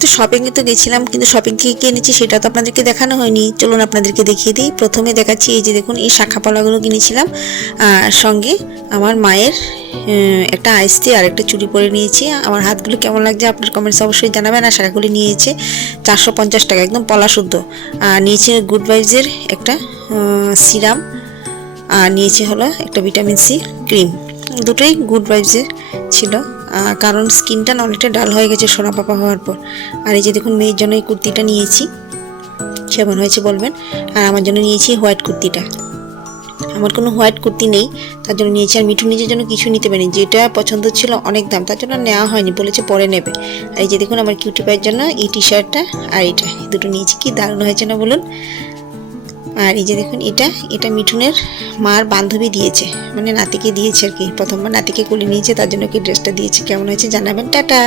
তো শপিংয়ে তো গেছিলাম, কিন্তু শপিং থেকে কিনেছি সেটা তো আপনাদেরকে দেখানো হয়নি। চলুন আপনাদেরকে দেখিয়ে দিই। প্রথমে দেখাচ্ছি, এই যে দেখুন এই শাখা পলাগুলো কিনেছিলাম, আর সঙ্গে আমার মায়ের একটা আইসটি আর একটা চুড়ি পরে নিয়েছি। আমার হাতগুলো কেমন লাগছে আপনার কমেন্টস অবশ্যই জানাবেন। আর শাখাগুলি নিয়েছে 450 টাকা, একদম পলা শুদ্ধ। আর নিয়েছে গুড ভাইবসের একটা সিরাম, আর নিয়েছে হলো একটা ভিটামিন সি ক্রিম। দুটোই গুড ভাইবসের ছিল, কারণ স্কিনটা অনেকটা ডাল হয়ে গেছে সোনা পাপা হওয়ার পর। আর এই যে দেখুন মেয়ের জন্য এই কুর্তিটা নিয়েছি, কেমন হয়েছে বলবেন। আর আমার জন্য নিয়েছি হোয়াইট কুর্তিটা, আমার কোনো হোয়াইট কুর্তি নেই, তার জন্য নিয়েছি। আর মিঠু নিজের জন্য কিছু নিতে পারিনি, যেটা পছন্দ ছিল অনেক দাম, তার জন্য নেওয়া হয়নি, বলেছে পরে নেবে। আর এই যে দেখুন আমার কিউটি পায়ের জন্য এই টি শার্টটা আর এটা, দুটো নিয়েছি। কি দারুণ হয়েছে না বলুন। আর এই যে দেখুন এটা মিঠুনের মার বান্ধবী দিয়েছে, মানে নাতিকে দিয়েছে আর কি, প্রথমবার নাতিকে কোলে নিয়েছে, তার জন্য কি ড্রেসটা দিয়েছে। কেমন হয়েছে জানাবেন। টাটা।